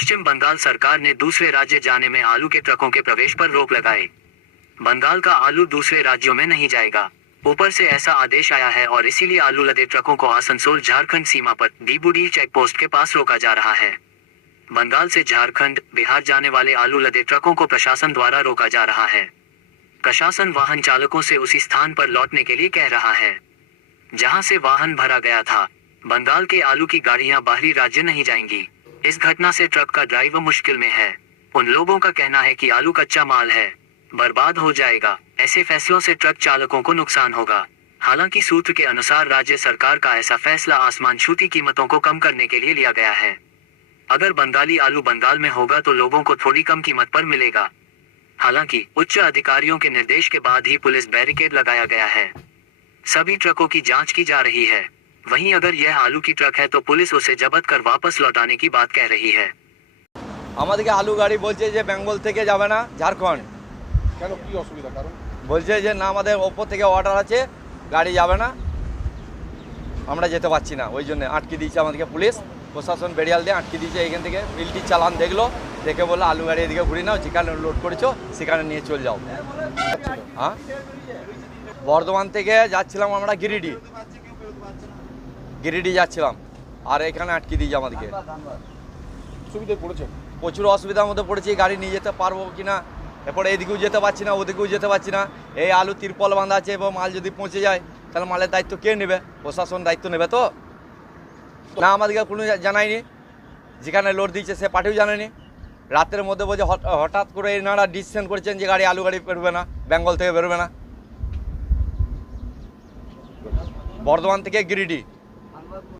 पश्चिम बंगाल सरकार ने दूसरे राज्य जाने में आलू के ट्रकों के प्रवेश पर रोक लगाई। बंगाल का आलू दूसरे राज्यों में नहीं जाएगा। ऊपर से ऐसा आदेश आया है और इसीलिए आलू लदे ट्रकों को आसनसोल झारखंड सीमा पर डीबूडी चेकपोस्ट के पास रोका जा रहा है। बंगाल से झारखंड, बिहार जाने वाले आलू लदे ट्रकों को प्रशासन द्वारा रोका जा रहा है। प्रशासन वाहन चालकों से उसी स्थान पर लौटने के लिए कह रहा है जहां से वाहन भरा गया था। बंगाल के आलू की गाड़ियां बाहरी राज्य नहीं जाएंगी। इस घटना से ट्रक का ड्राइवर मुश्किल में है। उन लोगों का कहना है कि आलू कच्चा माल है, बर्बाद हो जाएगा। ऐसे फैसलों से ट्रक चालकों को नुकसान होगा। हालांकि सूत्र के अनुसार राज्य सरकार का ऐसा फैसला आसमान छूती कीमतों को कम करने के लिए लिया गया है। अगर बंगाली आलू बंगाल में होगा तो लोगों को थोड़ी कम कीमत पर मिलेगा। हालांकि उच्च अधिकारियों के निर्देश के बाद ही पुलिस बैरिकेड लगाया गया है। सभी ट्रकों की जांच की जा रही है। वहीं अगर यह आलू की ट्रक है तो पुलिस उसे जब्त कर वापस लौटाने की बात कह रही है। আমাদেরকে আলু গাড়ি বলছে যে বেঙ্গল থেকে যাবে না ঝাড়খণ্ড। কেন, কি অসুবিধা? কারণ বলছে যে না, আমাদের ওপর থেকে অর্ডার আছে, গাড়ি যাবে না, আমরা যেতে পারছি না। ওই জন্য আটকে দিয়েছে আমাদেরকে পুলিশ প্রশাসন, বেরিয়াল দিয়ে আটকে দিয়েছে। এখান থেকে বিলটি চালান দেখলো, দেখে বললো আলু গাড়ি এদিকে ঘুরে নাও, যেখানে লোড করেছো সেখানে নিয়ে চলে যাও। হ্যাঁ, বর্ধমান থেকে যাচ্ছিলাম আমরা গিরিডি যাচ্ছিলাম, আর এখানে আটকে দিয়েছে আমাদেরকে। সুবিধা পড়েছে, প্রচুর অসুবিধার মধ্যে পড়েছি। গাড়ি নিয়ে যেতে পারবো কি না, এরপরে এদিকেও যেতে পারছি না, ওদিকেও যেতে পারছি না। এই আলু তিরপল বাঁধা আছে, এবং মাল যদি পৌঁছে যায় তাহলে মালের দায়িত্ব কে নেবে? প্রশাসন দায়িত্ব নেবে তো না। আমাদেরকে কোনো জানায়নি, যেখানে লোড দিচ্ছে সে পার্টিও জানেনি। রাতের মধ্যে বলছে হঠাৎ করে এনারা ডিসিশন করেছেন যে আলু গাড়ি বেরোবে না, বেঙ্গল থেকে বেরোবে না। বর্ধমান থেকে গিরিডি।